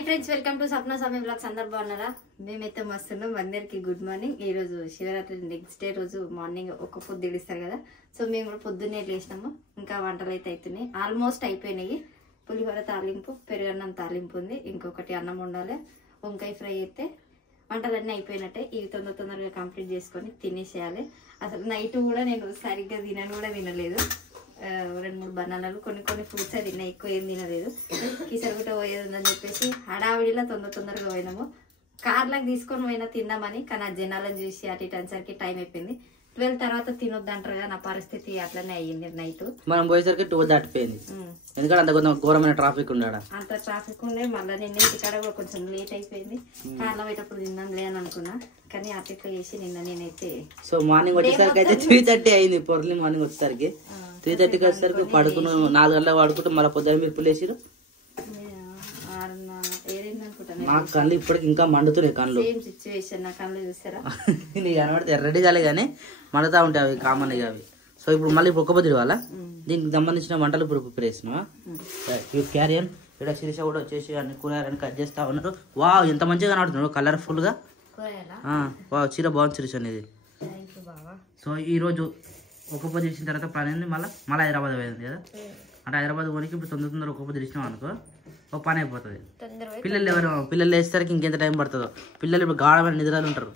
Hi friends, welcome to Sapna సమయం blogs. అందరు బాగున్నారా? మేమైతే మస్తున్నాం. అందరికి గుడ్ మార్నింగ్. ఈ రోజు శివరాత్రి నెక్స్ట్ డే రోజు మార్నింగ్ ఒక పొద్దు ఇస్తారు కదా, సో మేము కూడా పొద్దున్నే లేచినాము. ఇంకా వంటలు అయితే అవుతున్నాయి, ఆల్మోస్ట్ అయిపోయినాయి. పులిహోర తాలింపు, పెరుగన్నం తాలింపు ఉంది, ఇంకొకటి అన్నం ఉండాలి, వంకాయ ఫ్రై అయితే వంటలన్నీ అయిపోయినట్టే. ఇవి తొందరగా కంప్లీట్ చేసుకొని తినేసేయాలి. అసలు నైట్ కూడా నేను సరిగ్గా తినలేదు. 2-3 బనానాలు, కొన్ని ఫ్రూట్స్ తిన్నా, ఎక్కువ ఏం తినలేదు. కిసరుగుట పోయేది ఉందని చెప్పేసి హడావిడిలో తొందరగా పోయినాము. కార్లకు తీసుకొని పోయినా తిందామని, కానీ ఆ జనాలను చూసి అటు ఇటు అనేసరికి టైం అయిపోయింది. 12 తర్వాత తినొద్దంటారుగా, నా పరిస్థితి అట్లనే అయ్యింది. నైట్ మనం పోయేసరికి 12 దాటిపోయింది. ఎందుకంటే అంత కొంచెం ఘోరమైన ట్రాఫిక్ అంత ట్రాఫిక్ ఉండే. మళ్ళీ నిన్న ఇంటికాడ కూడా కొంచెం లేట్ అయిపోయింది. కార్లో పోయేటప్పుడు తిందాంలే అని అనుకున్నా, కానీ అట్లా చేసి నిన్న నేనైతే సో మార్నింగ్ వచ్చేసరికి అయితే 3:30 అయింది. పొరలి మార్నింగ్ వచ్చేసరికి 3:30కి వచ్చేసరికి పడుకుని 4 గంటలకు పడుకుంటే మళ్ళీ పొద్దున మీరు పులేసిరు. మా కళ్ళు ఇప్పటికి ఇంకా మండుతున్నాయి. కళ్ళు నీకు కనబడితే ఎర్రటి కాలే కానీ మండుతా ఉంటాయి, అవి కామన్ అవి. సో ఇప్పుడు మళ్ళీ ఒక్క పొద్దు వాళ్ళ దీనికి సంబంధించిన వంటలు ఇప్పుడు ప్రిపేర్ చేసినావా? క్యారియన్ ఇక్కడ శిరీష కూడా వచ్చేసి అన్ని కూరగాయలని కట్ చేస్తా ఉన్నారు. వా ఎంత మంచిగా కనబడుతున్నాడు, కలర్ఫుల్ గా. వా చీర బాగుంది శిరీష అనేది. సో ఈ రోజు ఒక్క పొద్దు ఇచ్చిన తర్వాత పని మళ్ళీ హైదరాబాద్ పోయింది కదా, అంటే హైదరాబాద్ పోనీకి ఇప్పుడు తొందర ఒక్క పొద్దు ఇచ్చినాం అనుకో, ఒక పని అయిపోతుంది. పిల్లలు వేసేసరికి ఇంకెంత టైం పడుతుందో. పిల్లలు ఇప్పుడు గాఢమైన నిద్రలు ఉంటారు.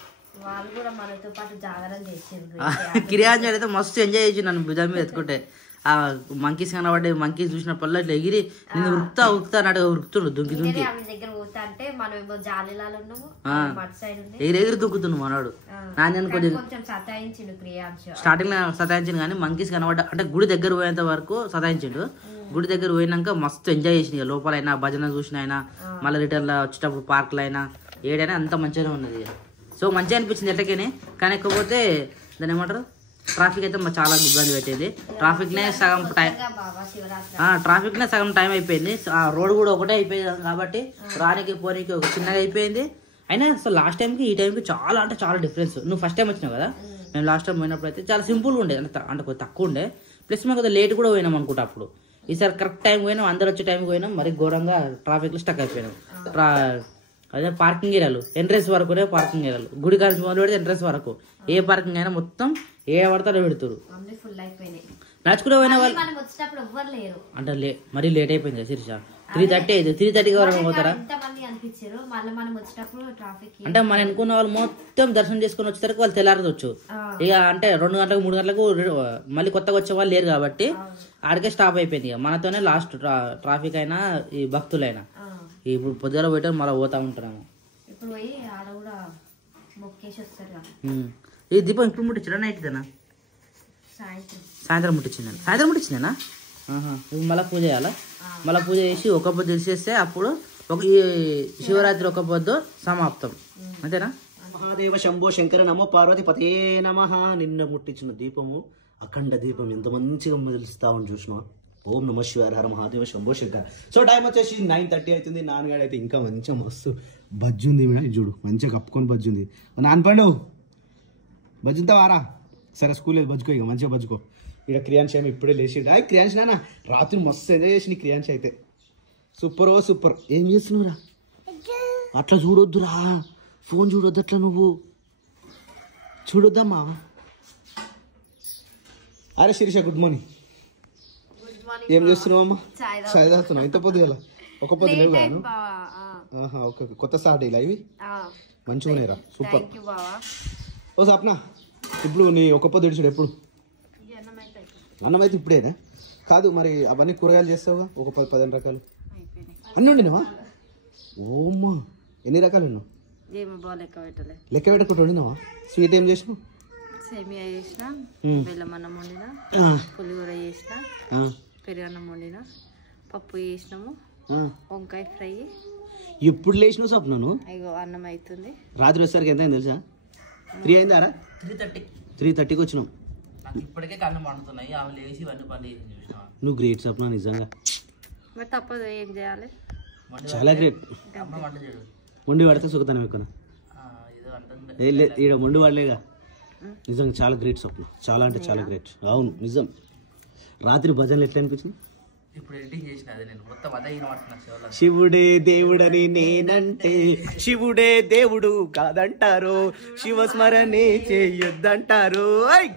కిరియాన్ అయితే మస్తు ఎంజాయ్ చేసి నన్ను భుజం మీద ఎత్తుకుంటే, ఆ మంకీస్ కనబడ్డే మంకీస్ చూసినప్పుడు ఇట్లా ఎగిరి నేను ఉరుకుతా అన్నట్టుగా ఉరుకుతుండు, దుంకి ఎగిరి దుక్కుతుండు మనవాడు. నాన్న కొంచెం స్టార్టింగ్ లో సతాయించిండు, కానీ మంకీస్ కనబడ్డా అంటే గుడి దగ్గర పోయేంత వరకు సతాయించిండు. గుడి దగ్గర పోయినాక మస్తు ఎంజాయ్ చేసింది. లోపలైనా భజన చూసిన అయినా, మళ్ళీ రిటర్న్ లో వచ్చేటప్పుడు పార్క్లో అయినా ఏడైనా అంత మంచిగానే ఉన్నది. సో మంచిగా అనిపించింది ఎట్లకని. కానీ ఎక్కువపోతే దాని ఏమంటారు, ట్రాఫిక్ అయితే చాలా ఇబ్బంది పెట్టేది. ట్రాఫిక్ నే సగం టైం అయిపోయింది. ఆ రోడ్ కూడా ఒకటే అయిపోయింది కాబట్టి రానికి పోనీకి ఒక చిన్నగా అయిపోయింది. అయినా అసలు లాస్ట్ టైంకి ఈ టైంకి చాలా డిఫరెన్స్. నువ్వు ఫస్ట్ టైం వచ్చినావు కదా, మేము లాస్ట్ టైం పోయినప్పుడు అయితే చాలా సింపుల్గా ఉండే, అంటే కొంచెం తక్కువ ఉండే. ప్లస్ మేము కొద్దిగా లేట్ కూడా పోయినాం అనుకుంటా. అప్పుడు ఈసారి కరెక్ట్ టైం పోయినాం, అందరు వచ్చే టైంకి పోయినాం. మరి ఘోరంగా ట్రాఫిక్ లో స్టక్ అయిపోయినాం. అదే పార్కింగ్ ఏరియాలు ఎంట్రెన్స్ వరకునే పార్కింగ్ ఏరియాలు, గుడి కలిసి మొదలు పెడితే ఎంట్రెన్స్ వరకు ఏ పార్కింగ్ అయినా మొత్తం ఏ పడతారో పెడుతురు. నడుచుకుంటూ పోయిన వాళ్ళు అంటే మరీ లేట్ అయిపోయింది కదా శిరీష. 3:30 వరకు పోతారా అంటే మనం అనుకున్న వాళ్ళు మొత్తం దర్శనం చేసుకుని వచ్చేసరికి వాళ్ళు తెల్లారదొచ్చు. ఇక అంటే 2 గంటలకు 3 గంటలకు మళ్ళీ కొత్తగా వచ్చే వాళ్ళు లేరు కాబట్టి ఆడికే స్టాప్ అయిపోయింది. ఇక మనతోనే లాస్ట్ ట్రాఫిక్ అయినా ఈ భక్తులైనా. ఇప్పుడు పొద్దున పోయటం మళ్ళీ పోతా ఉంటాము. ఈ దీపం ఇప్పుడు ముట్టించడా నైట్దేనా? సాయంత్రం ముట్టించిందేనా? మళ్ళీ పూజ చేయాలా? మళ్ళీ పూజ చేసి ఒక పొద్దు తెలిసేస్తే అప్పుడు ఈ శివరాత్రి ఒక పొద్దు సమాప్తం, అంతేనా? మహాదేవ శంభో శంకర నమో పార్వతి పతే నమః. నిన్న ముట్టించిన దీపము అఖండ దీపం ఎంత మంచిగా మెదులుస్తా ఉంది చూసినా. ఓం నమ శివాయ, హర మహాదేవ శంభో శంకర. సో టైం వచ్చేసి 9:30 అవుతుంది. నాన్నగాడు అయితే ఇంకా మంచిగా మస్తు బజ్జుంది. చూడు మంచిగా కప్పుకొని బజ్జుంది. నాన్నపండు బజ్జుంతా వారా? సరే స్కూల్ లేదు, బజ్జుకో ఇక మంచిగా బజ్జుకో. ఇక క్రియాన్ష్ ఏమి ఇప్పుడే లేచి క్రియాన్ష్ నాన్న రాత్రి మస్తు ఎంజాయ్ చేసి క్రియాన్ష్ అయితే సూపర్. ఏం చేస్తున్నావురా? అట్లా చూడొద్దురా, ఫోన్ చూడొద్దు అట్లా, నువ్వు చూడొద్దమ్మా. అరే శిరీష గుడ్ మార్నింగ్. ఏం చేస్తున్నావు అమ్మా? చాయ్ తాగుతున్నావు ఇంత పొద్దుగా? ఒక పొద్దు లేవు. ఓకే, కొత్త స్టార్ట్ ఇలా ఇవి మంచిగా ఉన్నాయిరా, సూపర్. ఓ సప్న, ఇప్పుడు నీ ఒక పొద్దు ఇడిచాడు ఎప్పుడు? అన్నం అయితే ఇప్పుడేనా? కాదు మరి అవన్నీ కూరగాయలు చేస్తావుగా, ఒక 10 రకాలు అన్నీ వండినవా? ఓమ్మా, ఎన్ని రకాలు ఉన్నావు? లెక్క పెట్టకుండా వండినావా? స్వీట్ ఏం చేసినావు? సేమియా చేసిన, బెల్లం అన్నం వండినా, పులిహోర చేసిన, పెరుగన్నం వండినా, పప్పు చేసినాము, వంకాయ ఫ్రై. ఎప్పుడు లేచినావు సప్నను? అయ్యో అన్నం అవుతుంది. రాత్రి వచ్చేసరికి ఎంత అయింది తెలుసా? 3 అయిందారా? 3:30కి వచ్చినాం. ఇప్పటికే కన్ను పండుతున్నాయి. నువ్వు గ్రేట్ సప్న, నిజంగా తప్పదు, ఏం చేయాలి. చాలా గ్రేట్. మొండి పడితే సుఖతానం ఎక్కువ. ఈడ మొండి పడలేగా. నిజంగా చాలా గ్రేట్ స్వప్న, చాలా అంటే చాలా గ్రేట్. అవును నిజం. రాత్రి భజనలు ఎట్లా అనిపించింది? ఇప్పుడు ఎడిటింగ్ చేసిన అదే నేను మొత్తం అదే వినబడుతున్నా. శివుడే దేవుడని నేనంటే శివుడే దేవుడు కాదంటారు, శివస్మరణే చేయొద్దంటారు.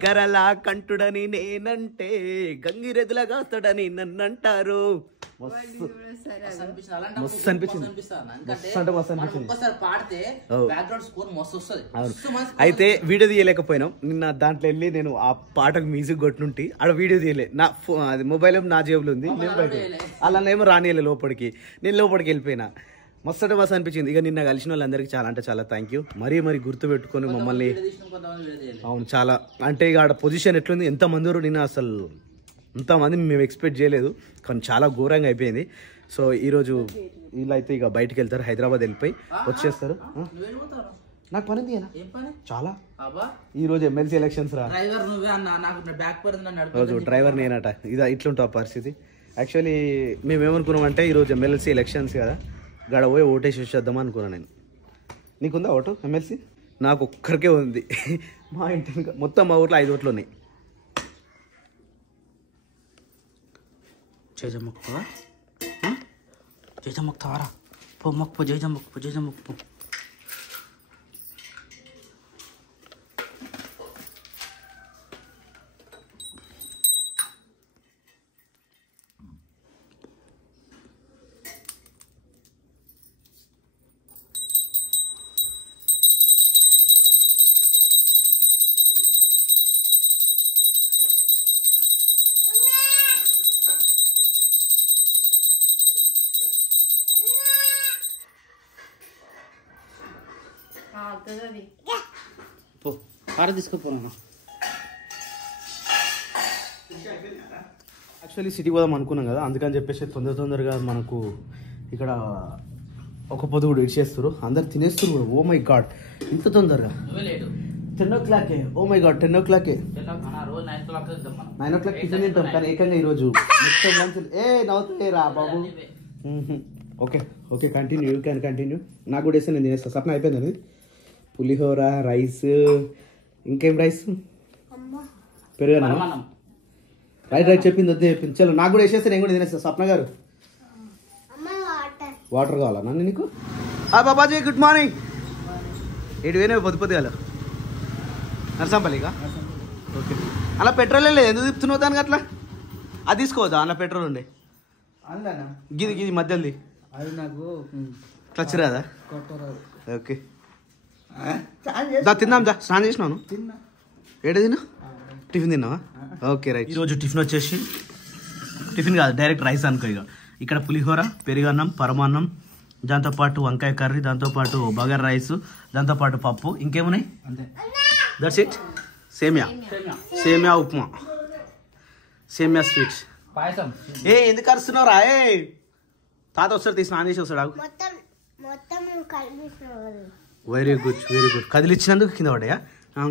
గరలా కంటుడని నేనంటే గంగిరెద్దుల కాస్తాడని నన్నంటారు. మస్తు అనిపించింది. అయితే వీడియో తీయలేకపోయినాం నిన్న. దాంట్లో వెళ్ళి నేను ఆ పాటకు మ్యూజిక్ కొట్టుంటే ఆడ వీడియో తీయలే. నా అది మొబైల్ నా జేబులో ఉంది, అలా ఏమో రానియలే లోపలికి. నేను లోపలికి వెళ్ళిపోయినా. మస్తు అనిపించింది. ఇక నిన్న కలిసిన వాళ్ళందరికీ చాలా అంటే చాలా థ్యాంక్ యూ. మరీ గుర్తు పెట్టుకొని మమ్మల్ని. అవును, చాలా అంటే ఇక ఆడ పొజిషన్ ఎట్లుంది, ఎంతమంది నిన్న అసలు ఇంతమంది మేము ఎక్స్పెక్ట్ చేయలేదు, కానీ చాలా ఘోరంగా అయిపోయింది. సో ఈరోజు వీళ్ళు అయితే ఇక బయటకు వెళ్తారు, హైదరాబాద్ వెళ్ళిపోయి వచ్చేస్తారు. నాకు పని ఉంది చాలా. ఈరోజు ఎమ్మెల్సీ ఎలక్షన్స్ రా. రోజు డ్రైవర్ నేనట. ఇట్లుంటా పరిస్థితి. యాక్చువల్లీ మేమేమనుకున్నామంటే ఈరోజు ఎమ్మెల్సీ ఎలక్షన్స్ కదా, గడ పోయి ఓటేసి వచ్చేద్దామా అనుకున్నాను నేను. నీకుందా ఓటు ఎమ్మెల్సీ? నాకు ఒక్కరికే ఉంది. మా ఇంటి మొత్తం మా ఊర్లో 5 ఓట్లు ఉన్నాయి. జయజమ్మకు తారా పో మొక్కు, జయజమ్మకు. పో కారు తీసుకుపోనా. యాక్చువల్లీ సిటీ పోదాం అనుకున్నాం కదా, అందుకని చెప్పేసి తొందరగా మనకు ఇక్కడ ఒక పొద్దు కూడా ఇచ్చేస్తారు. అందరు తినేస్తారు. ఓ మై గాడ్, ఇంత తొందరగా 10 o'clock. Oh my God 10 o'clock. 9 o'clock tiffin తింటాం, కానీ ఏకంగా ఈరోజు మొత్తం లంచ్. నవ్వుతాయి రా బాబు. Okay continue, you can continue. నాకు కూడా వేస్తే నేను తినేస్తాను. సప్న అయిపోయింది అది. పులిహోర, రైస్, ఇంకేం రైస్, పెరుగన్నా. రైట్ చెప్పింది, వద్దే చెప్పింది. చలో నాకు కూడా వేసేస్తే నేను కూడా తినేస్తాను. సప్న గారు వాటర్ కావాలా నన్ను నీకు? Babaji good morning. ఏడు పోయినా పొద్దుగా నర్సంపల్లిగా. ఓకే, అలా పెట్రోల్ లేదు, ఎందుకు తిప్పుతున్నావు దానికి అట్లా? అది తీసుకోవద్దా అలా పెట్రోల్ ఉండే? గిది మధ్యది అది నాకు క్లచ్ రాదా? ఓకే తిందాం. స్నానం చేసినాను. ఏడు తిన్నా? టిఫిన్ తిన్నావా? Okay right. ఈరోజు టిఫిన్ వచ్చేసి టిఫిన్ కాదు, డైరెక్ట్ రైస్ అనుకో. ఇక ఇక్కడ పులిహోర, పెరుగన్నం, పరమాన్నం, దాంతోపాటు వంకాయ కర్రీ, దాంతోపాటు బగారా రైస్, దాంతోపాటు పప్పు. ఇంకేమున్నాయి? That's it. సేమియా ఉప్మా, సేమియా స్వీట్స్, పాయసం. ఎందుకు అరుస్తున్నావు రా? తాత వస్తాడు, తీసి స్నానం చేసి వస్తాడు. వెరీ గుడ్ కదిలిచ్చినందుకు కింద పడ్డాయా?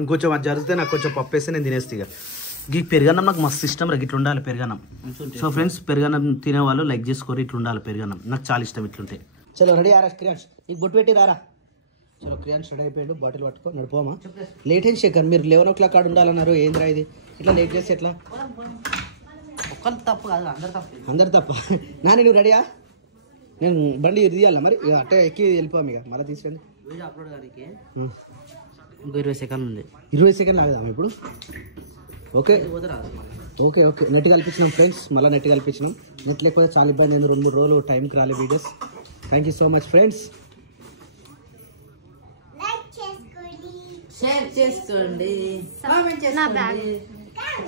ఇంకొంచెం అది జరిగితే నాకు కొంచెం పప్పు వేస్తే నేను తినేస్తే. ఇక ఈ పెరుగన్నం నాకు మస్తు ఇష్టం రా. ఇట్లా ఉండాలి పెరుగన్నం. సో ఫ్రెండ్స్, పెరుగన్నం తినేవాళ్ళు లైక్ చేసుకోరు. ఇట్లా ఉండాలి పెరుగన్నం, నాకు చాలా ఇష్టం ఇట్లుంటే. చలో రెడీ ఆరా క్రియాన్స్, నీకు బొట్టు పెట్టి రారా. చలో క్రియాన్స్ రెడీ అయిపోయాడు. బాటిల్ పట్టుకో నడిపోమా. లేట్ అయింది శేఖర్, మీరు 11 o'clock కాడ ఉండాలన్నారు. ఏంద్రా ఇది ఇట్లా లేట్ చేస్తే ఎట్లా? ఒక్కరు తప్పు కాదు, అందరు తప్ప. నాని నువ్వు రెడీయా? నేను బండి తీయాలా మరి? అట్టే ఎక్కి వెళ్ళిపోయాం. ఇక మళ్ళీ తీసుకెళ్ళి అప్లోడ్ కానీ ఇంకో 20 సెకండ్లు ఉంది. 20 సెకండ్లు ఆగదాం ఇప్పుడు. ఓకే నెట్ కల్పించినాం ఫ్రెండ్స్, మళ్ళీ నెట్ కల్పించినాం. నెట్ లేకపోతే చాలా ఇబ్బంది అయింది. 2-3 రోజులు టైంకి రాలే videos. Thank you so much friends. Share చేసుకోండి.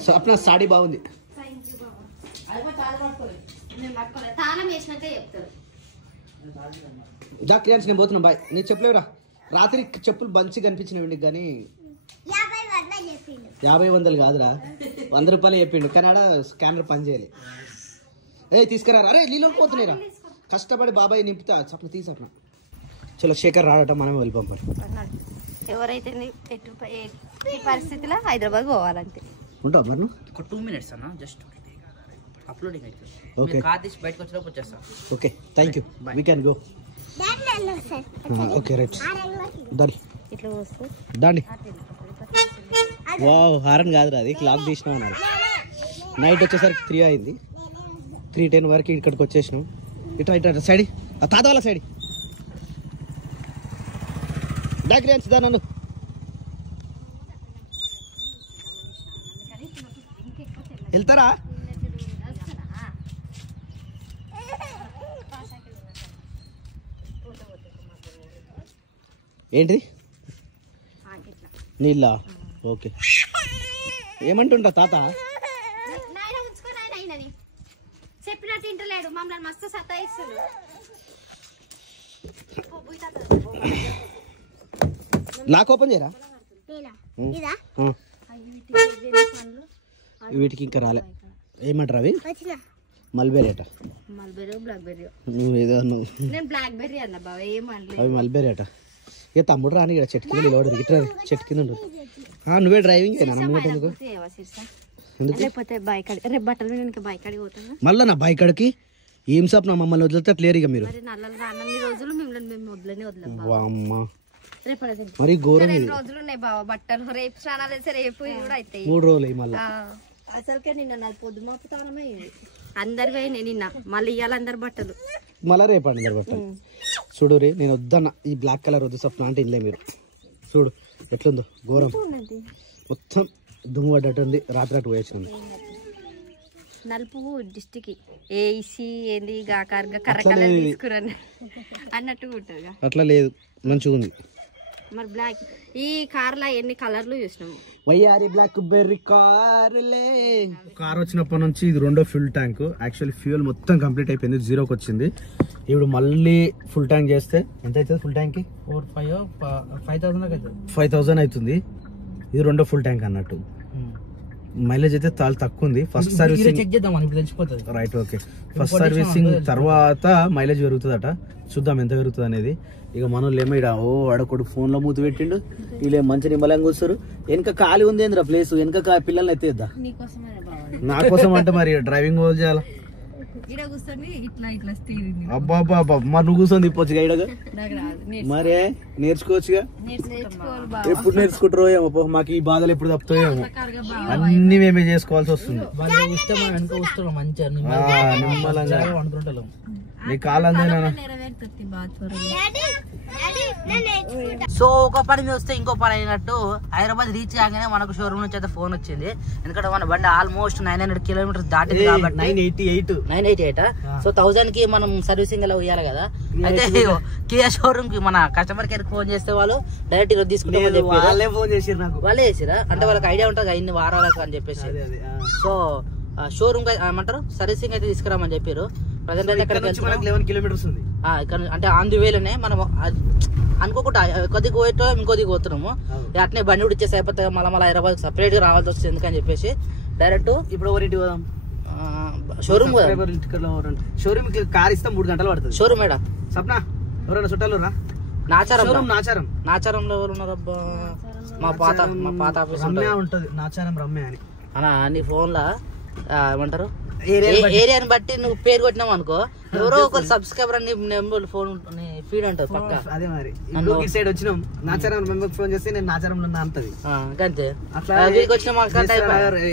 స్వప్న సాడీ బాగుంది. దా క్రియాన్స్, నేను పోతున్నాం. బాయ్. నీ చెప్పలేవురా? రాత్రి చెప్పులు మంచిగా కనిపించినవి కానీ 50 కాదురా, 100 రూపాయలు చెప్పిండు. కానీ ఆడ స్కానర్ పని చేయాలి. తీసుకురా. అరే నీళ్ళు పోతున్నాయిరా, కష్టపడి బాబాయ్ నింపుతా. సప్న తీసప్న. చలో శేఖర్ రావటం, మనమే వెళ్ళిపోంపారు. ఎవరైతే ఈ పరిస్థితిలో హైదరాబాద్ పోవాలంటే ఉంటావు మరి? ఒక 2 minutes అన్న, జస్ట్ అప్లోడింగ్ అయితే. ఓకే, కార్ తీసి బయటకు వచ్చేలోపు వచ్చేస్తాం. Okay thank you, we can go. Okay right, దాని ఇట్లా వస్తూ దాండి. వావ్, హారన్ కాదురా అది, క్లాక్ తీసినాం అన్నారు. నైట్ వచ్చేసరికి 3 అయింది. 3:10 వరకు ఇక్కడికి వచ్చేసినాం. ఇట్లా ఇట్లా సైడ్ ఆ తాత వాళ్ళ సైడ్ దగ్గర నన్ను వెళ్తారా? ఏంటి నీళ్ళ? ఓకే. ఏమంటుంటా తాత? చెప్పినట్టు ఇంటలేడు, మమ్మల్ని మస్తు సతాయిస్తుంది. లాక్ ఓపెన్ చేయరా? వీటికి ఇంకా రాలే. ఏమంటారు అవి? మల్బెరీ అట. Mulberry blackberry. నువ్వు ఏదో అన్నావు. నేను బ్లాక్బెర్రీ అన్న బాబా, ఏమనలేదు. అవి మల్బెరీ అట. ఇక తమ్ముడు రాని ఇక్కడ చెట్టు కింద నిలబడు. ఇట్లా చెట్టు కింద ఉండు. నువ్వే డ్రైవింగ్ అయినా ఎందుకు? లేకపోతే బాయ్ కాడి రేపు బట్టలు ఇంకా బాయ్ కాడికి పోతాను. మళ్ళా నా బాయ్ కాడికి ఏం సాప్ నా మమ్మల్ని వదిలితే క్లియర్ ఇక మీరు. నల్లలు రానన్ని రోజులు మిమ్మల్ని మేము వదిలేనే వదిలేం. మరి ఘోరం. 2 రోజులు ఉన్నాయి బావ బట్టలు. రేపు స్నానాలు వేస్తే రేపు కూడా అవుతాయి. 3 రోజులు మళ్ళీ. అసలుకే నిన్న నాది పొద్దు మాపుతానమే అందరి పోయినాయి. నిన్న మళ్ళీ ఇవ్వాలి అందరు బట్టలు. మళ్ళా రేపు అందరు బట్టలు. చూడు రే, నేను వద్దన్న ఈ బ్లాక్ కలర్ వద్దు సార్ ప్లాంట్ ఇల్లే మీరు. చూడు ఎట్లుందో ఘోరం. మొత్తం దుమ్ము పడ్డట్టు ఉంది. రాత్రి పోయొచ్చింది. నలుపు డిస్టిక్ ఏసీ ఏంది కర్ర తీసుకురని అన్నట్టుగా ఉంటుంది. అట్లా లేదు, మంచిగా ఉంది. మరి బ్లాక్ ఈ కార్లో ఎన్ని కలర్లు చూసినాము. వయ్యారి బ్లాక్ బెర్రీ కార్ వచ్చినప్పటి నుంచి ఇది 2వ ఫుల్ ట్యాంక్. యాక్చువల్లీ ఫ్యూయల్ మొత్తం కంప్లీట్ అయిపోయింది, 0కి వచ్చింది. ఇప్పుడు మళ్ళీ ఫుల్ ట్యాంక్ చేస్తే ఎంత అవుతుంది? ఫుల్ ట్యాంక్ కి 5,000 అవుతుంది. ఇది 2వ ఫుల్ ట్యాంక్ అన్నట్టు. మైలేజ్ అయితే చాలా తక్కువ ఉంది. First servicing right. Okay, first servicing తర్వాత మైలేజ్ పెరుగుతుందట. చూద్దాం ఎంత పెరుగుతుంది అనేది. ఇక మనోళ్ళు ఏమో ఇక్కడ అడకొడు ఫోన్ లో మూతి పెట్టిండు. వీళ్ళే మంచి నిమ్మలంగా కూర్చోరు. వెనక ఖాళీ ఉంది ఏంద్రా ప్లేస్, వెనక పిల్లల్ని ఎత్తేద్దా? నా కోసం అంటే మరి డ్రైవింగ్ చేయాలా? అబ్బా మరి నువ్వు కూర్చొని తిప్పొచ్చుగా ఇడగా. మరే నేర్చుకోవచ్చుగా. ఎప్పుడు నేర్చుకుంటారో ఏమో, మాకు ఈ బాధలు ఎప్పుడు తప్పుతాయో ఏమో. అన్ని మేమే చేసుకోవాల్సి వస్తుంది. నిమ్మలంగా నీ కాలందేనా? సో ఒక పని మీద వస్తే ఇంకో పని అయినట్టు హైదరాబాద్ రీచ్ కాగానే మనకు షోరూమ్ నుంచి అయితే ఫోన్ వచ్చింది. ఎందుకంటే మన బండి ఆల్మోస్ట్ 900 కిలోమీటర్స్ దాటింది కాబట్టి 988. సో 1000 కి మనం సర్వీసింగ్ ఎలా ఇవ్వాలి కదా. అయితే కియా షోరూమ్ కి మన కస్టమర్ కేర్ ఫోన్ చేస్తే వాళ్ళు డైరెక్ట్ గా తీసుకుంటామని చెప్పి వాళ్ళే చేసిరా. అంటే వాళ్ళకి ఐడియా ఉంటుంది ఇన్ని వారాలకు అని చెప్పేసి. సో షోరూమ్ ఏమంటారు సర్వీసింగ్ అయితే తీసుకురామని చెప్పారు. ప్రజెంట్ అయితే ఇక్కడ 11 కిలోమీటర్స్ ఉంది. ఇక్కడ అంటే ఆన్ ది వేలోనే మనం అనుకోకుండా కొద్దిగా పోయేటో ఇంకొద్దిగా పోతున్నాము. అట్నే బండి కూడా ఇచ్చేసి అయిపోతే మళ్ళీ హైదరాబాద్ సపరేట్ గా రావాల్సి వస్తుంది. ఎందుకని చెప్పేసి డైరెక్ట్ ఇప్పుడు ఎవరింటికి పోదాం? షోరూమ్ షోరూమ్ కార్ ఇస్తే 3 గంటలు పడుతుంది. షోరూమ్ ఏడా? సప్నా ఎవరైనా చుట్టాలు రా? నాచారంలో ఎవరు ఉన్నారబ్బా? మా పాత ఆఫీస్ ఉంటది నాచారం రమ్య అని. అన్నా నీ ఫోన్ లా ఏమంటారు ఏరియాని బట్టి నువ్వు పేరు కొట్టినావు అనుకో, ఎవరో ఒక సబ్స్క్రైబర్ అని నెంబర్ ఫోన్ ఫీడ్ అంటది పక్క. అదే మరి సైడ్ వచ్చినాం నాచారం మెంబర్ ఫోన్ చేస్తే నేను నాచారంలో ఉన్నా అంటది. అంతే. అట్లా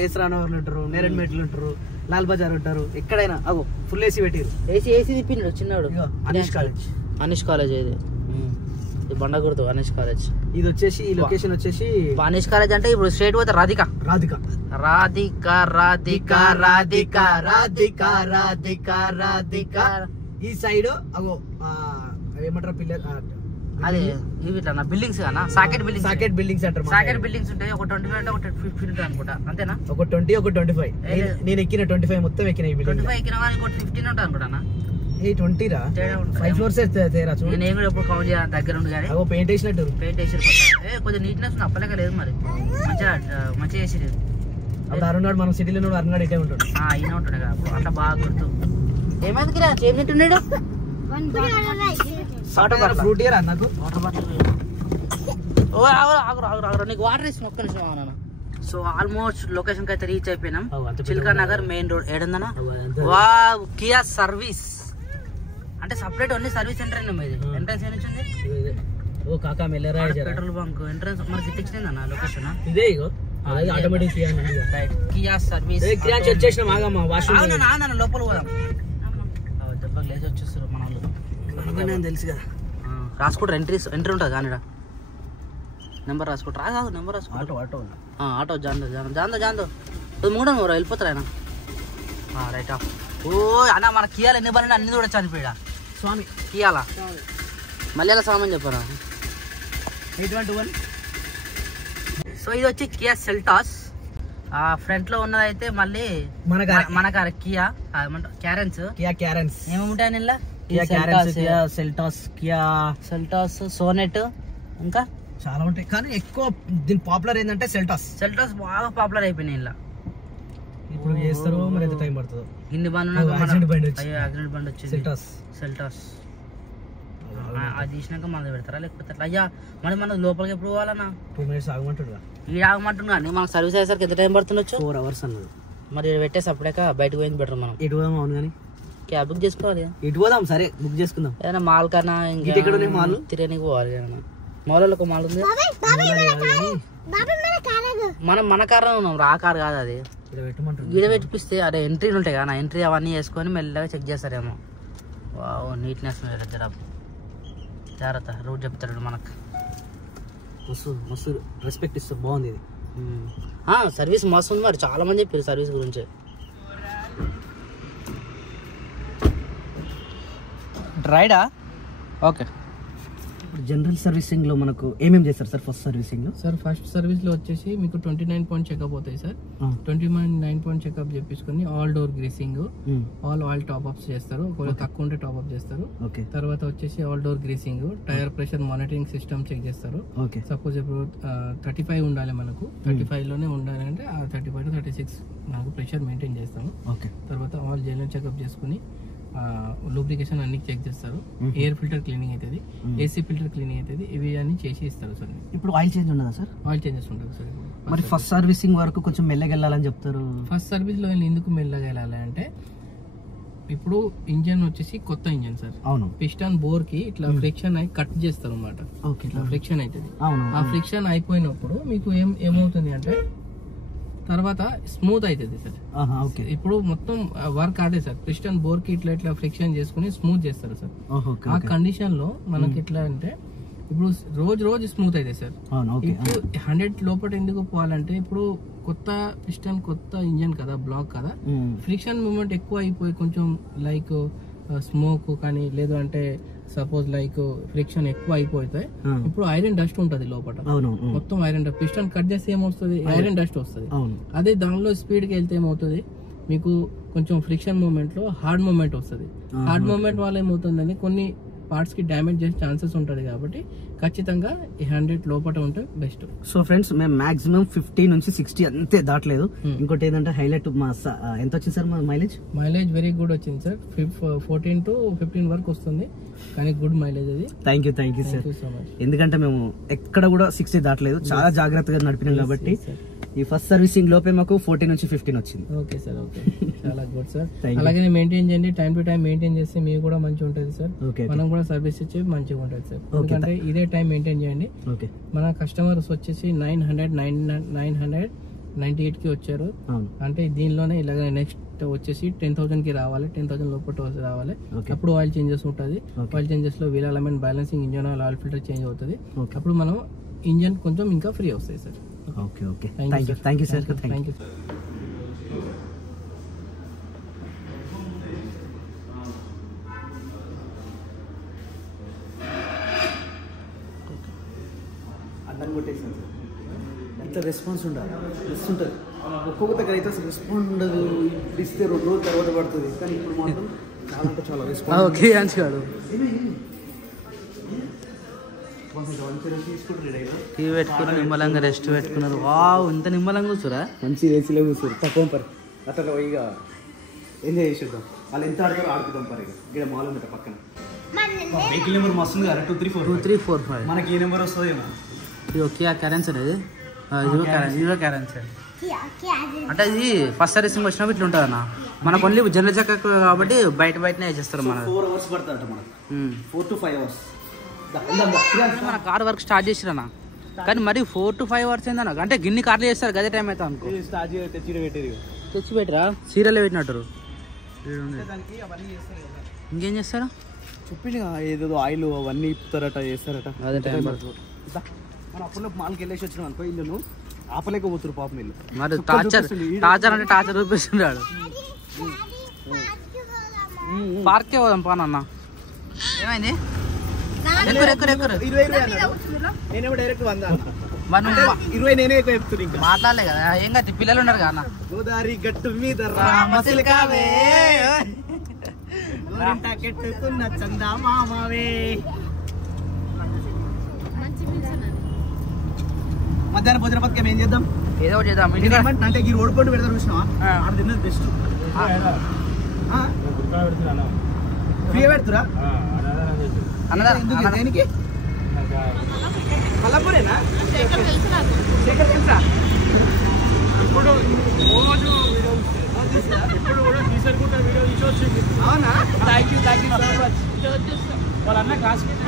ఏసరానవర్లు ఉంటారు, నేరేడ్మెట్లు ఉంటారు, లాల్ బజార్ ఉంటారు, ఎక్కడైనా అగో ఫుల్ ఏసీ పెట్టిరు. ఏసీ తిప్పినాడు చిన్నవాడు. అనీష్ కాలేజ్ ఇది బండగుర్తు అనీష్ కాలేజ్. ఇది వచ్చేసి ఈ లొకేషన్ వచ్చేసి అనీష్ కాలేజ్ అంటే ఇప్పుడు స్ట్రేట్ పోతే రాధిక ఈ సైడ్ అగో ఏమంటారు పిల్లర్ అదే ఇట్లా బిల్డింగ్స్ కదా సాకెట్ బిల్డింగ్స్ అంటారు. సాకెట్ బిల్డింగ్స్ ఉంటాయి. ఒక 25 అంటే ఒక 15 ఉంటాయి అనుకుంటా. అంతేనా? ఒక 20 ఒక 25. నేను ఎక్కిన 25 మొత్తం ఎక్కిన 25 ఎక్కిన కానీ ఇంకోటి 15 ఉంటాయి అనుకుంటా. 20 రా 5 ఫ్లోర్స్ తేరా చూడు. నేను కూడా ఎప్పుడు కౌంట్ చేయాలి దగ్గర ఉంది కానీ పెయింట్ వేసినట్టు పెయింట్ వేసి కొంచెం నీట్నెస్ అప్పలేక లేదు. మరి మంచిగా వేసి లేదు. అప్పుడు అరుణాడు మనం సిటీలో ఉన్నాడు. అరుణాడు ఇటే ఉంటాడు. అయినా ఉంటాడు కదా అప్పుడు అట్లా బాగా గుర్తు. ఏమైంది చేంజ్ తింటున్నాడు? ఫ్రూట్ ఇయరా నాకు నీకు వాటర్ వేసిన ఒక్క నిమిషం నాన్న. సో ఆల్మోస్ట్ లొకేషన్ కి అయితే రీచ్ అయిపోయినాం. చిల్కా నగర్ మెయిన్ రోడ్ ఏడుందనా. వా కియా సర్వీస్ అంటే separate only service centre entrance ఏ నుంచి ఉంది. ఓ కాకా మెల్లరా పెట్రోల్ బంక్ ఎంట్రన్స్ మనకి ఇచ్చిందన్న లొకేషన్. ఇదే ఇగో ఆటోమేటిక్ కియా సర్వీస్ వచ్చేసినాం ఆగమ్మా వాష్రూమ్ లోపల పోదాం. దెబ్బకి లేచి వచ్చేస్తారు మన వాళ్ళు. తెలుసు కదా. రాసుకుంటారు ఎంట్రీ ఉంటుంది కానీ నెంబర్ రాసుకుంటారు. కాదు నెంబర్ రాసుకుంటారు. ఆటో జాందో అది మూడో ఎవరో వెళ్ళిపోతారు ఆయన. Right of. ఓ అన్న మన కియాలు ఎన్ని పని అన్ని కూడా చనిపోయా స్వామి కియాలా మలయాళ స్వామి చెప్పారా. 821. సో ఇది వచ్చి కియా సెల్టాస్. ఫ్రంట్ లో ఉన్నదైతే మళ్ళీ మన కార్ కియా క్యారెన్స్. ఏమేమిటాయి ఇలా? సెల్టాస్ సోనెట్ ఇంకా చాలా ఉంటాయి కానీ ఎక్కువ దీని పాపులర్ ఏంటంటే సెల్టాస్ బాగా పాపులర్ అయిపోయినాయి ఇలా. ఇప్పుడు చేస్తారు మరి ఎంత టైం పడుతుందో. ఇన్ని బండ్లు యాక్సిడెంట్ బండి వచ్చింది సెల్టాస్. అది తీసినాక మన పెడతారా లేకపోతే అయ్యా మరి మన లోపలికి ఎప్పుడు పోవాలన్నా? 2 minutes ఆగమంటున్నా. ఈ ఆగమంటున్నా కానీ మనకు సర్వీస్ అయ్యేసరికి ఎంత టైం పడుతుండొచ్చు? 4 hours అన్నది. మరి పెట్టేసి అప్పుడాక బయటకు పోయింది బెటర్. మనం ఇటు పోదాం. అవును కానీ క్యాబ్ బుక్ చేసుకోవాలి. ఇటు పోదాం. సరే బుక్ చేసుకుందాం. ఏదైనా మాల్ కన్నా ఇంకా తిరగనికి పోవాలి కదా. మాల్లో ఒక మాల్ ఉంది. మనం మన కార్ ఉన్నాం, ఆ కార్ కాదు అది. గీడ పెట్టిపిస్తే అదే ఎంట్రీలు ఉంటాయి కదా, ఎంట్రీ అవన్నీ వేసుకొని మెల్లగా చెక్ చేస్తారేమో. వావ్ నీట్నెస్ జాగ్రత్త. రూట్ చెప్తాడు మనకు. మస్తు రెస్పెక్ట్ ఇస్తారు. బాగుంది ఇది. సర్వీస్ మస్తు ఉంది. మరి చాలా మంది చెప్పారు సర్వీస్ గురించి. రైడా ఓకే. జనరల్ సర్వీసింగ్ లో మనకు ఏమేమి చేస్తారు సార్? ఫస్ట్ సర్వీసింగ్ లో సార్ ఫస్ట్ సర్వీస్ లో వచ్చేసి మీకు 29 పాయింట్ చెకప్ అవుతాయి సార్. 29 పాయింట్ చెకప్ చేపించుకొని all door greasing, all top ups చేస్తారు. ఒకవేళ తక్కువ ఉంటే టాప్ అప్ చేస్తారు. తర్వాత వచ్చేసి all door greasing, tyre pressure monitoring system check చేస్తారు. సపోజ్ ఇప్పుడు 35 ఉండాలి మనకు, 35 లోనే ఉండాలి అంటే 35 to 36 మనకు ప్రెషర్ మెయింటైన్ చేస్తాము. తర్వాత ఆల్ జనరల్ చెకప్ చేసుకుని లూబ్రికేషన్ అన్ని చెక్ చేస్తారు. ఎయిర్ ఫిల్టర్ క్లీనింగ్ అవుతుంది, ఏసీ ఫిల్టర్ క్లీనింగ్ అవుతుంది. ఇవి అన్ని చేసి ఇస్తారు సార్. ఇప్పుడు ఆయిల్ చేంజ్ ఉండదా సార్? ఆయిల్ చేంజెస్ ఉంటుంది సార్. మరి ఫస్ట్ సర్వీసింగ్ వరకు కొంచెం మెల్లగా వెళ్ళాలని చెప్తారు. ఫస్ట్ సర్వీస్ లో ఎందుకు మెల్లగా వెళ్ళాలి అంటే ఇప్పుడు ఇంజన్ వచ్చేసి కొత్త ఇంజన్ సార్. అవును. పిస్టన్ బోర్ కి ఇట్లా ఫ్రిక్షన్ అయి కట్ చేస్తారు అన్నమాట. ఇట్లా ఫ్రిక్షన్ అవుతుంది. ఆ ఫ్రిక్షన్ అయిపోయినప్పుడు మీకు ఏమవుతుంది అంటే తర్వాత స్మూత్ అవుతుంది సార్. ఇప్పుడు మొత్తం వర్క్ అదే సార్. పిస్టన్ బోర్ కి ఇట్లా ఇట్లా ఫ్రిక్షన్ చేసుకుని స్మూత్ చేస్తారు సార్. ఆ కండిషన్ లో మనకి ఎట్లా అంటే ఇప్పుడు రోజు స్మూత్ అవుతుంది సార్. ఇప్పుడు 100 లోపల ఎందుకు పోవాలంటే ఇప్పుడు కొత్త పిస్టన్ కొత్త ఇంజన్ కదా, బ్లాక్ కదా, ఫ్రిక్షన్ మూమెంట్ ఎక్కువ అయిపోయి కొంచెం లైక్ స్మోక్ కానీ లేదు అంటే సపోజ్ లైక్ ఫ్రిక్షన్ ఎక్కువ అయిపోతాయి. ఇప్పుడు ఐరన్ డస్ట్ ఉంటది లోపల, మొత్తం ఐరన్ డస్ట్. పిస్టన్ కట్ చేస్తే ఏమొస్తుంది? ఐరన్ డస్ట్ వస్తుంది. అదే దానిలో స్పీడ్ కి వెళ్తే ఏమవుతుంది మీకు కొంచెం ఫ్రిక్షన్ మూమెంట్ లో హార్డ్ మూమెంట్ వస్తుంది. హార్డ్ మూమెంట్ వల్ల ఏమవుతుందని కొన్ని పార్ట్స్ కి డ్యామేజ్ చేసే ఛాన్సెస్ ఉంటది. కాబట్టి ఖచ్చితంగా 100 లోపల ఉంటే బెస్ట్. సో ఫ్రెండ్స్ మేము మాక్సిమం 50 నుంచి 60 అంతే దాటలేదు. ఇంకోటి ఏంటంటే హైలైట్ మా ఎంత వచ్చింది సార్ మా మైలేజ్ వెరీ గుడ్ వచ్చింది సార్. 14 to 15 వరకు వస్తుంది కానీ గుడ్ మైలేజ్ అది. Thank you sir. ఎందుకంటే మేము ఎక్కడ కూడా 60 దాటలేదు, చాలా జాగ్రత్తగా నడిపినాం కాబట్టి ఈ ఫస్ట్ సర్వీసింగ్ లోపే మాకు 14 నుంచి 15 వచ్చింది. Okay sir. ఓకే చాలా గుడ్ సార్. అలాగే మెయింటైన్ చేయండి, టైం టు టైం మెయింటైన్ చేస్తే మీకు కూడా మంచిగా ఉంటుంది సార్. మనం కూడా సర్వీస్ ఇచ్చే మంచిగా ఉంటుంది సార్. ఎందుకంటే ఇదే టైం మెయింటైన్ చేయండి. మన కస్టమర్స్ వచ్చేసి 998 కి వచ్చారు అంటే దీనిలోనే ఇలాగ నెక్స్ట్ వచ్చేసి 10,000 కి రావాలి, 10,000 లోపల రావాలి. అప్పుడు ఆయిల్ చేంజెస్ ఉంటుంది. ఆయిల్ చేంజెస్ లో wheel alignment balancing, engine oil filter change అవుతుంది. అప్పుడు మనం ఇంజన్ కొంచెం ఇంకా ఫ్రీ వస్తాయి sir. Okay thank you sir. Thank you. అడ్డం కొట్టేసాను సార్. ఎంత రెస్పాన్స్ ఉండాలి, రెస్ట్ ఉంటుంది. ఒక్కొక్క దగ్గర అయితే అసలు రెస్పాన్స్ ఉండదు. ఇస్తే 2 రోజుల తర్వాత పడుతుంది. కానీ ఇప్పుడు మాత్రం చాలా అంటే చాలా రెస్పాన్స్. ఓకే అంచాడు టీ పెట్టుకుని నిమ్మలంగా రెస్ట్ పెట్టుకున్నారు. వావ్ ఇంత నిమ్మలంగా కూర్చురా. మంచి ఏసీలో కూర్చోరు. తక్కువ పరి అట్లా ఇక ఎంజాయ్ చేసేద్దాం. వాళ్ళు ఎంత ఆడతారో ఆడుకుందాం పరి. ఇక్కడ మాల్ ఉంది పక్కన. వెహికల్ నెంబర్ మస్తు కదా, 2345. మనకి ఏ నెంబర్ వస్తుంది ఏమో. కియా క్యారెన్స్ అనేది హీరో క్యారెన్స్ అంటే ఇది ఫస్ట్ సర్వీసింగ్ వచ్చినప్పుడు ఇట్లా ఉంటుంది అన్న. మనకు ఓన్లీ జనరల్ చెకప్ కాబట్టి బయటనే చేస్తారు. మన 4 hours పడుతుంది అంట మనకు. 4 to 5 hours. మన కార్ వర్క్ స్టార్ట్ చేసిరన్నా కానీ మరి 4 to 5 hours అయిందా నాకు అంటే గిన్ని కార్లు చేస్తారు గదే టైం అయితే అనుకో తెచ్చి పెట్టరా సీరియల్ పెట్టినట్టు ఇంకేం చేస్తారా చెప్పింది ఏదో ఆయిల్ అవన్నీ ఇప్పుతారట చేస్తారట అదే టైం పడుతుంది మనం అప్పుడు మాల్కి వెళ్ళేసి వచ్చినాం అనుకో ఇల్లు ఆపలేకపోతున్నారు పాపం ఇల్లు మరి టార్చర్ అంటే టార్చర్ చూపిస్తున్నాడు పార్కే పోదాం పానన్న ఏమైంది నేనేమో డైరెక్ట్ 100 మరి 20 నేనే ఎక్కువ చెప్తున్నా ఇంకా మాట్లాడలే కదా ఏం కాదు పిల్లలు ఉన్నారు కదా గోదావరి గట్టు మీద కెట్టుకున్న చందా మామవే మధ్యాహ్నం భోజన పథకం ఏం చేద్దాం ఏదో ఒకటి చేద్దాం అంటే ఈ రోడ్ పండు పెడతారు చూసినా ఆడ తిన్నది బెస్ట్ ఫ్రీ పెడుతురా అన్నదా దేనికి కలపరేనా శేఖర్ తెలుసా ఇప్పుడు కూడా టీచర్ కూడా వీడియో తీసి అవునా థ్యాంక్ యూ సో మచ్ వాళ్ళన్న కాశ్మీర్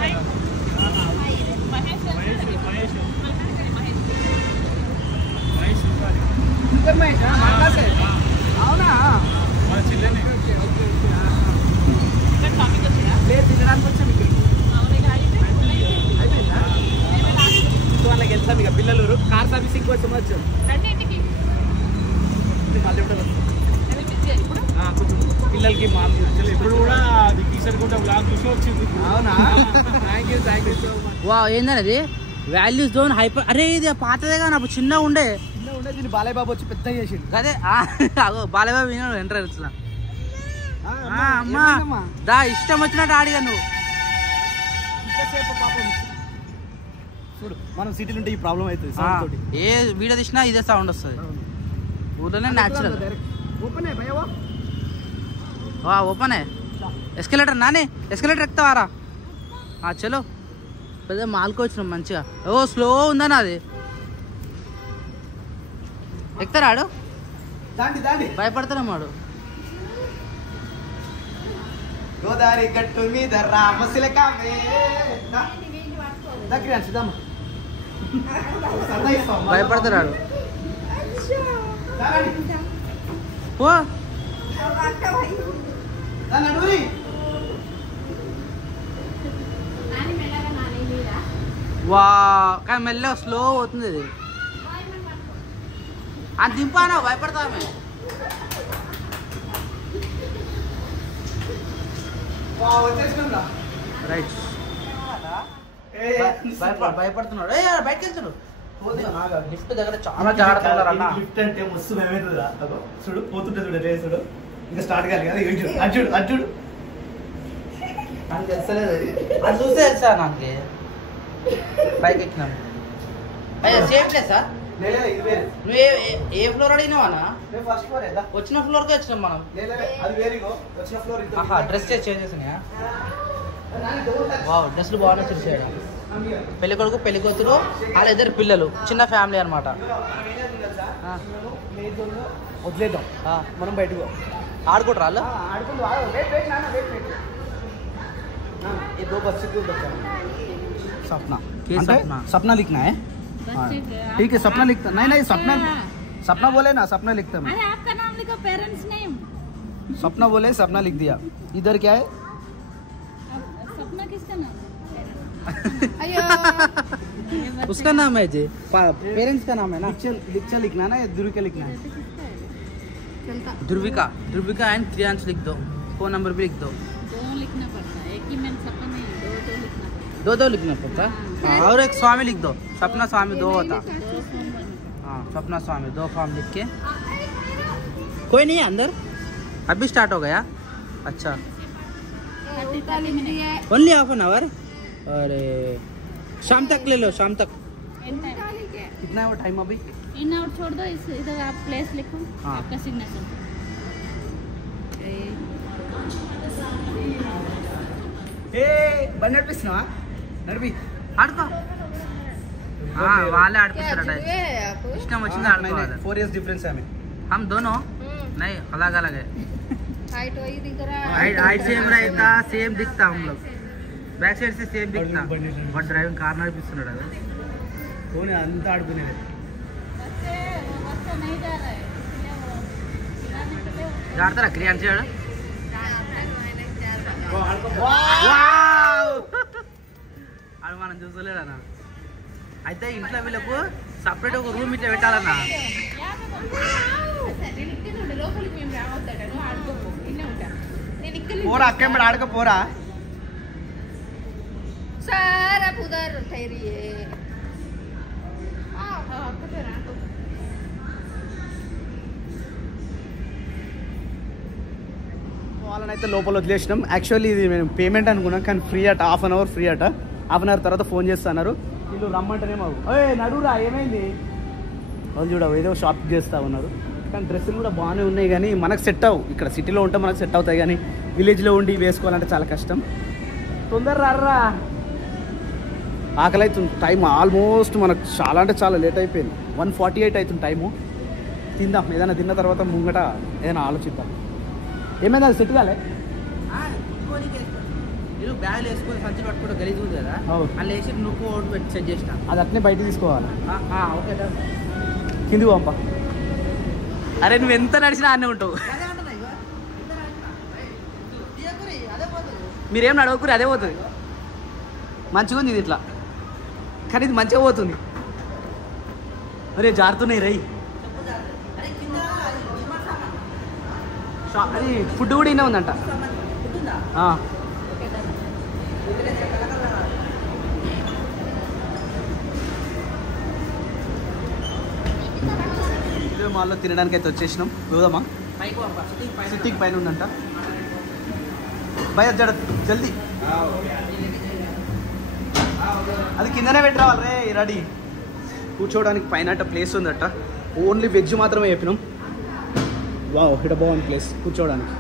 అవునా లేదు తినడానికి వచ్చాను వాళ్ళకి వెళ్తాం ఇక పిల్లలు కార్ సర్వీసింగ్ కోసం వచ్చాం మళ్ళీ కొంచెం పిల్లలకి ఇప్పుడు కూడా టీచర్ కూడా బ్లాగ్ చూసి వచ్చింది అవునా థ్యాంక్ యూ సో మచ్ వా ఏందనేది వాల్యూస్ జోన్ హైపర్ అరే ఇది పాతదే కానీ అప్పుడు చిన్నగా ఉండే దీన్ని బాలయ్య బాబు వచ్చి పెద్ద చేసిండు అదే అగో బాలయ్యబాబు విన్నాడు ఎంటర్ ఇట్లా అమ్మా దా ఇష్టం వచ్చినట్టు ఆడిగా నువ్వు చూడు మనం సిటీలో ఉంటే ఈ ప్రాబ్లం అవుతుంది ఏ వీడియో తీసినా ఇదే సౌండ్ వస్తుంది ఊళ్ళోనే న్యాచురల్ ఓపెన్ ఎస్కలేటర్ నానే ఎస్కలేటర్ ఎక్కుతావారా చలో పెద్ద మాల్కి వచ్చినాం మంచిగా ఓ స్లో ఉందని అది ఎక్కుతారాడు భయపడతానమ్మాడు గోదావరి గట్టు మీద భయపడతారాడు ఓ వా కానీ మెల్లగా స్లో అవుతుంది ఇది అది దింపానా భయపడతామే రైట్ భయపడుతున్నాడు బయటకు వెళ్తాడు లిఫ్ట్ దగ్గర చాలా జాగ్రత్త లిఫ్ట్ అంటే మస్తు భయమవుతుందా చూడు పోతుంటే చూడు చూడు ఇంకా స్టార్ట్ కాదు కదా అర్జుడు అర్జుడు నాకు తెలుసలేదు అది చూస్తే తెలుసా నాకు పైకి ఎక్కినాం సేమ్ ప్లేస్ సార్ నువ్వు ఏ ఫ్లోర్ అడిగినావా ఫస్ట్ ఫ్లోర్ వచ్చిన ఫ్లోర్కి వచ్చినాం మనం అది వేరేగో వచ్చిన ఫ్లోర్ డ్రెస్ చేంజ్ చేసినాయా వావ్ డ్రెస్లు బాగున్నాయి చూసాడు పెళ్లి కొడుకు పెళ్లి కూతురు వాళ్ళ ఇద్దరు పిల్లలు చిన్న ఫ్యామిలీ అనమాట వదిలేద్దాం మనం బయటకు ఆడుకుంటారు వాళ్ళు सपना सपना सपना लिखना है ठीक है सपना लिखता नहीं सपना सपना बोले ना सपना लिखता मैं आपका नाम लिखो पेरेंट्स नेम सपना बोले सपना लिख दिया इधर क्या है सपना किसका नाम उसका नाम है जी पेरेंट्स का नाम है ना दीक्षा लिखना है ना या ध्रुविका लिखना है ध्रुविका ध्रुविका एंड क्रियांश लिख दो फोन नंबर भी लिख दो दो लिखना पड़ता है एक ही में सपना नहीं दो लिखना पड़ता हाँ और एक स्वामी लिख दो सपना स्वामी दो होता हाँ सपना स्वामी दो फॉर्म लिख के कोई नहीं है अंदर अभी स्टार्ट हो गया अच्छा ओनली हाफ एन आवर अरे शाम तक ले लो शाम तक कितना है वो टाइम अभी इन आउट छोड़ दो इधर आप प्लेस लिखो आपका सिग्नेचर బండి నడిపిస్తున్నావా నడిపి ఆడుకో వాళ్ళే ఆడిపిస్తారట ఇష్టం వచ్చింది ఆడుకోవాలి 4 years डिफरेंस है हमें हम दोनों नहीं अलग अलग है हाइट वही दिख रहा है हाइट सेम रहता सेम दिखता हम लोग बैक साइड से सेम दिखता बट ड्राइविंग कार నడిపిస్తున్నాడు అది పోనీ అంతా ఆడుకునేది. ఆడతారా క్రియాన్స్ చేయడం? అది మనం చూసలేదన్నా. అయితే ఇంట్లో వీళ్ళకు సపరేట్ ఒక రూమ్ ఇట్లా పెట్టాలన్నా. పోరా అక్క ఆడకపోరా. सारा उधर ठहरिए వాళ్ళనైతే లోపల వదిలేసినాం. యాక్చువల్లీ ఇది మేము పేమెంట్ అనుకున్నాం, కానీ ఫ్రీ అట, హాఫ్ అన్ అవర్ ఫ్రీ అట. హాఫ్ అన్ అవర్ తర్వాత ఫోన్ చేస్తున్నారు వీళ్ళు, రమ్మంటేనేమో నడురా ఏమైంది వాళ్ళు చూడ ఏదో షాపింగ్ చేస్తూ ఉన్నారు. కానీ డ్రెస్సులు కూడా బాగానే ఉన్నాయి, కానీ మనకు సెట్ అవ్వు. ఇక్కడ సిటీలో ఉంటే మనకు సెట్ అవుతాయి, కానీ విలేజ్లో ఉండి వేసుకోవాలంటే చాలా కష్టం. తొందర రారా, ఆకలి అవుతుంది. టైం ఆల్మోస్ట్ మనకు చాలా అంటే చాలా లేట్ అయిపోయింది. 1:48 అవుతుంది టైము. తిందాం, ఏదైనా తిన్న తర్వాత ముంగట ఏదైనా ఆలోచిద్దాం. ఏమైంది అది సెట్ కాలే? మీరు బ్యాగులు వేసుకొని సంచి పట్టుకుంటే గలీజ్ ఉంది కదా, అవును. అలా వేసి నువ్వు ఓటు పెట్టి సెట్ చేసిన. అది అట్నే బయట తీసుకోవాలి. ఓకే కిందికి పంప. అరే నువ్వు ఎంత నడిచినా అన్నీ ఉంటావు. మీరేం నడవకురి, అదే పోతుంది. మంచిగా ఉంది ఇది ఇట్లా, కానీ ఇది మంచిగా పోతుంది. అరే జారుతున్నాయి రై. అది ఫుడ్ కూడా ఇన్నే ఉందంట. మాల్లో తినడానికి అయితే వచ్చేసినాం. చూద్దామా? సిట్టింగ్ పైన ఉందంట. భయ జల్దీ అది కిందనే పెట్టి రావాలి రే. రెడీ కూర్చోవడానికి పైన ప్లేస్ ఉందట. ఓన్లీ వెజ్ మాత్రమే చెప్పినాం. వావ్, ఇక్కడ బాగుంది ప్లేస్ కూర్చోవడానికి.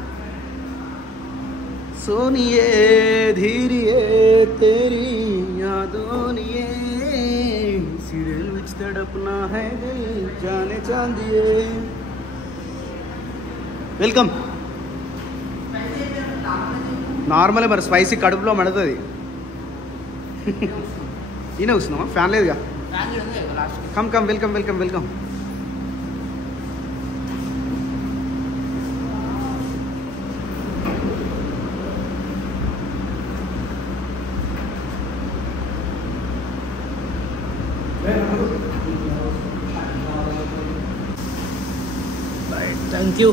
సోనియే ధీరియే తేరీ యాదోనియే సీరియల్ విచ్ తడపనా హై దిల్ జానే చాందియే. వెల్కమ్. నార్మలే మరి, స్పైసీ కడుపులో మడుతుంది. ఈయన కూర్చున్నామా? ఫ్యాన్ లేదుగా. Come come, welcome welcome welcome. Thank you.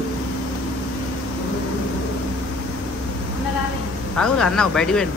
అన్నావు బయటికి పోయాను.